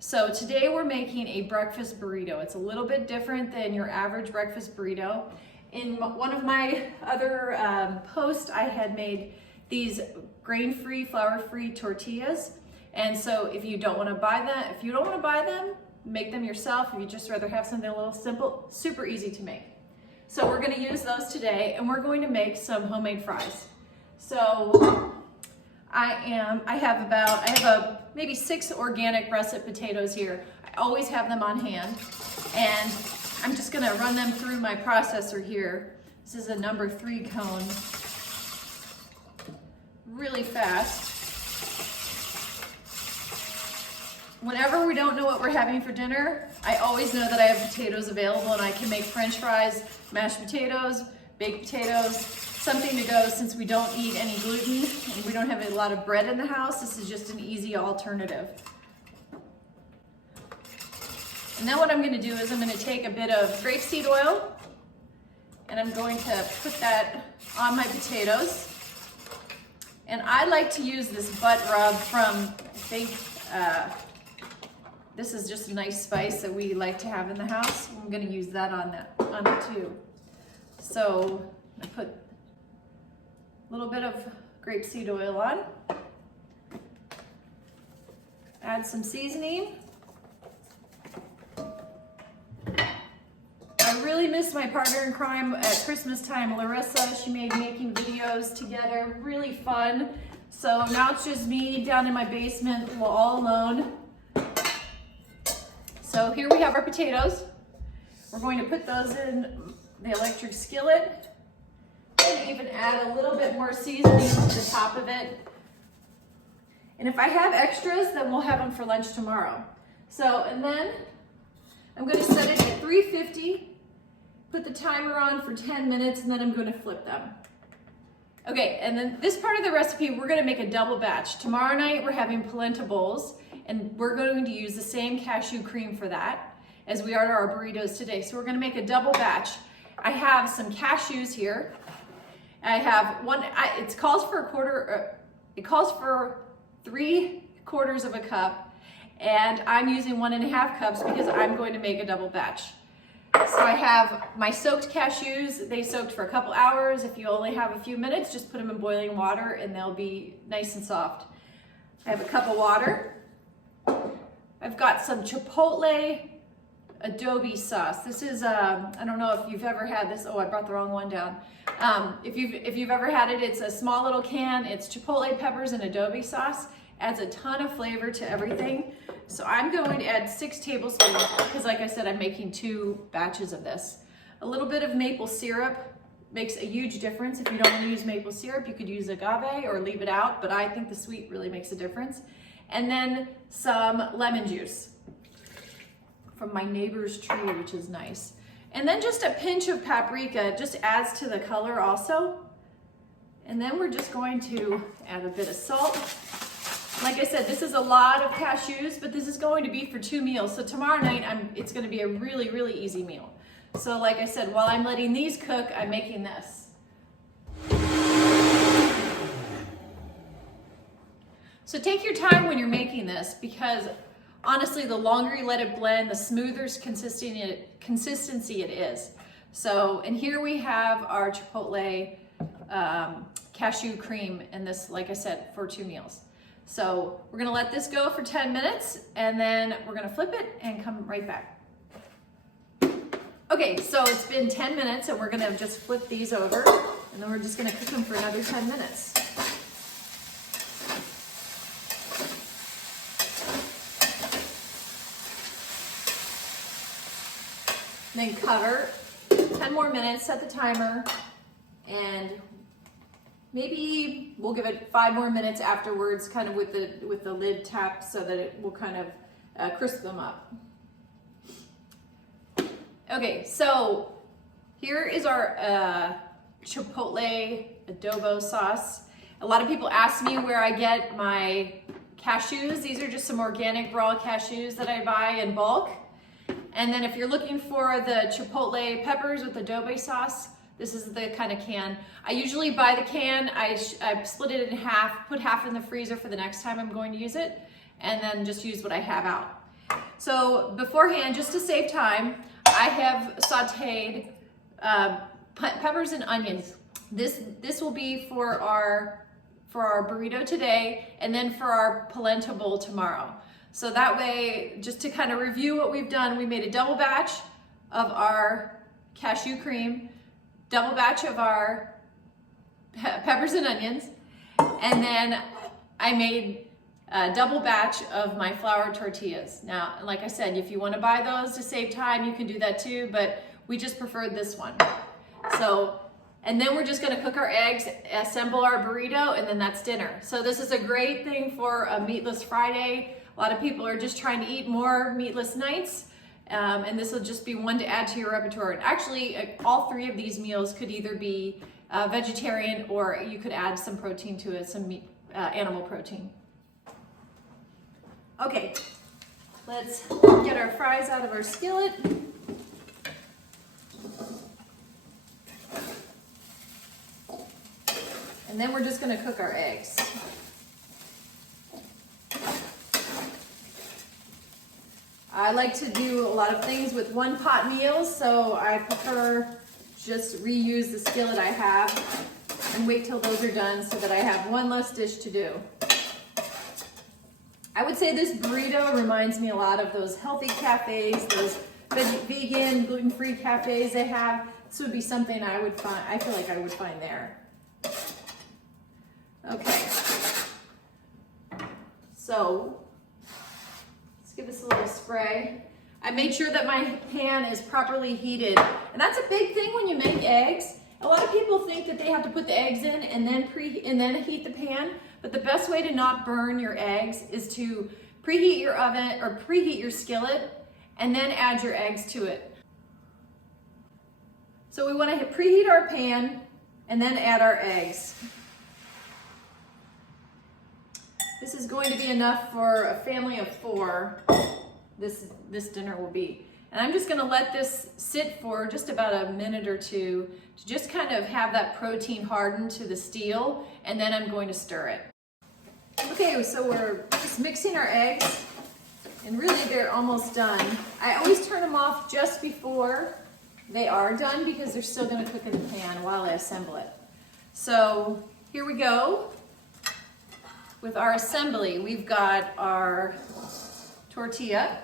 So today we're making a breakfast burrito. It's a little bit different than your average breakfast burrito. In one of my other posts, I had made these grain-free, flour-free tortillas. And so if you don't want to buy them, make them yourself. If you just rather have something a little simple, super easy to make. So we're going to use those today, and we're going to make some homemade fries. So I have maybe 6 organic russet potatoes here. I always have them on hand, and I'm just gonna run them through my processor here. This is a number 3 cone, really fast. Whenever we don't know what we're having for dinner, I always know that I have potatoes available and I can make French fries, mashed potatoes, baked potatoes, something to go since we don't eat any gluten and we don't have a lot of bread in the house. This is just an easy alternative. And then what I'm going to do is I'm going to take a bit of grapeseed oil and I'm going to put that on my potatoes. And I like to use this butt rub from, I think, this is just a nice spice that we like to have in the house. I'm going to use that on it too. So I put a little bit of grapeseed oil on. Add some seasoning. I really miss my partner in crime at Christmas time, Larissa. She made making videos together, really fun. So now it's just me down in my basement all alone. So here we have our potatoes. We're going to put those in the electric skillet and even add a little bit more seasoning to the top of it. And if I have extras, then we'll have them for lunch tomorrow. So, and then I'm going to set it at 350, put the timer on for 10 minutes, and then I'm going to flip them. Okay, and then this part of the recipe, we're going to make a double batch. Tomorrow night, we're having polenta bowls, and we're going to use the same cashew cream for that as we are to our burritos today. So we're going to make a double batch. I have some cashews here. I have one, it calls for 3/4 of a cup, and I'm using 1.5 cups because I'm going to make a double batch. So I have my soaked cashews. They soaked for a couple hours. If you only have a few minutes, just put them in boiling water and they'll be nice and soft. I have a cup of water. I've got some chipotle adobe sauce. This is, I don't know if you've ever had this. Oh, I brought the wrong one down. If you've ever had it, it's a small little can. It's chipotle peppers and adobe sauce. Adds a ton of flavor to everything. So I'm going to add 6 tablespoons because, like I said, I'm making 2 batches of this. A little bit of maple syrup makes a huge difference. If you don't want to use maple syrup, you could use agave or leave it out, but I think the sweet really makes a difference. And then some lemon juice from my neighbor's tree, which is nice. And then just a pinch of paprika, just adds to the color also. And then we're just going to add a bit of salt. Like I said, this is a lot of cashews, but this is going to be for 2 meals. So tomorrow night, it's going to be a really, really easy meal. So like I said, while I'm letting these cook, I'm making this. So take your time when you're making this because honestly, the longer you let it blend, the smoother consistency it is. So, and here we have our chipotle cashew cream in this, like I said, for 2 meals. So we're gonna let this go for 10 minutes and then we're gonna flip it and come right back. Okay, so it's been 10 minutes and we're gonna just flip these over and then we're just gonna cook them for another 10 minutes. Then cover, 10 more minutes, set the timer, and maybe we'll give it 5 more minutes afterwards, kind of with the lid tapped so that it will kind of crisp them up. Okay, so here is our chipotle adobo sauce. A lot of people ask me where I get my cashews. These are just some organic raw cashews that I buy in bulk. And then if you're looking for the chipotle peppers with adobe sauce, this is the kind of can. I usually buy the can, I split it in half, put half in the freezer for the next time I'm going to use it, and then just use what I have out. So beforehand, just to save time, I have sauteed peppers and onions. This will be for our burrito today, and then for our polenta bowl tomorrow. So that way, just to kind of review what we've done, we made a double batch of our cashew cream, double batch of our peppers and onions, and then I made a double batch of my flour tortillas. Now, like I said, if you want to buy those to save time, you can do that too, but we just preferred this one. So, and then we're just going to cook our eggs, assemble our burrito, and then that's dinner. So this is a great thing for a meatless Friday. A lot of people are just trying to eat more meatless nights, and this will just be one to add to your repertoire. And actually, all three of these meals could either be vegetarian, or you could add some protein to it, some meat, animal protein. Okay, let's get our fries out of our skillet. And then we're just going to cook our eggs. I like to do a lot of things with one pot meals, so I prefer just reuse the skillet I have and wait till those are done so that I have one less dish to do. I would say this burrito reminds me a lot of those healthy cafes, those vegan, gluten-free cafes they have. This would be something I feel like I would find there. Okay, so let's give this a little spray. I made sure that my pan is properly heated, and that's a big thing when you make eggs. A lot of people think that they have to put the eggs in and then heat the pan, but the best way to not burn your eggs is to preheat your oven or preheat your skillet and then add your eggs to it. So we want to preheat our pan and then add our eggs. This is going to be enough for a family of 4, this dinner will be. And I'm just gonna let this sit for just about a minute or two to just kind of have that protein harden to the steel, and then I'm going to stir it. Okay, so we're just mixing our eggs, and really they're almost done. I always turn them off just before they are done because they're still gonna cook in the pan while I assemble it. So here we go. With our assembly, we've got our tortilla,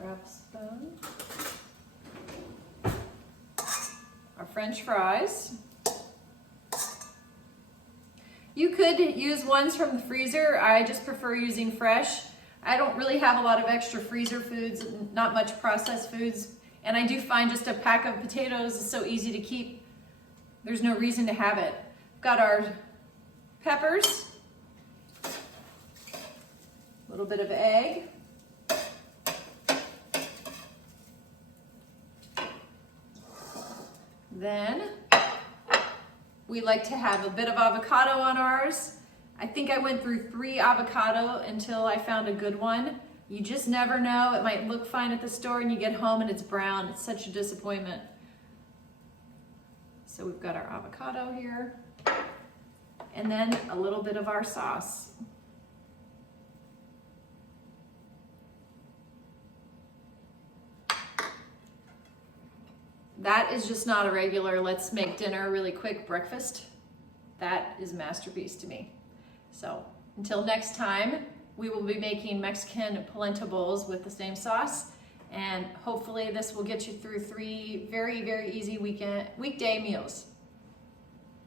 grab a spoon, our French fries. You could use ones from the freezer. I just prefer using fresh. I don't really have a lot of extra freezer foods, not much processed foods, and I do find just a pack of potatoes is so easy to keep. There's no reason to have it. We've got our peppers, a little bit of egg, then we like to have a bit of avocado on ours. I think I went through 3 avocado until I found a good one. You just never know. It might look fine at the store and you get home and it's brown. It's such a disappointment. So we've got our avocado here, and then a little bit of our sauce. That is just not a regular, let's make dinner really quick breakfast. That is a masterpiece to me. So until next time, we will be making Mexican polenta bowls with the same sauce, and hopefully this will get you through 3 very, very easy weekday meals.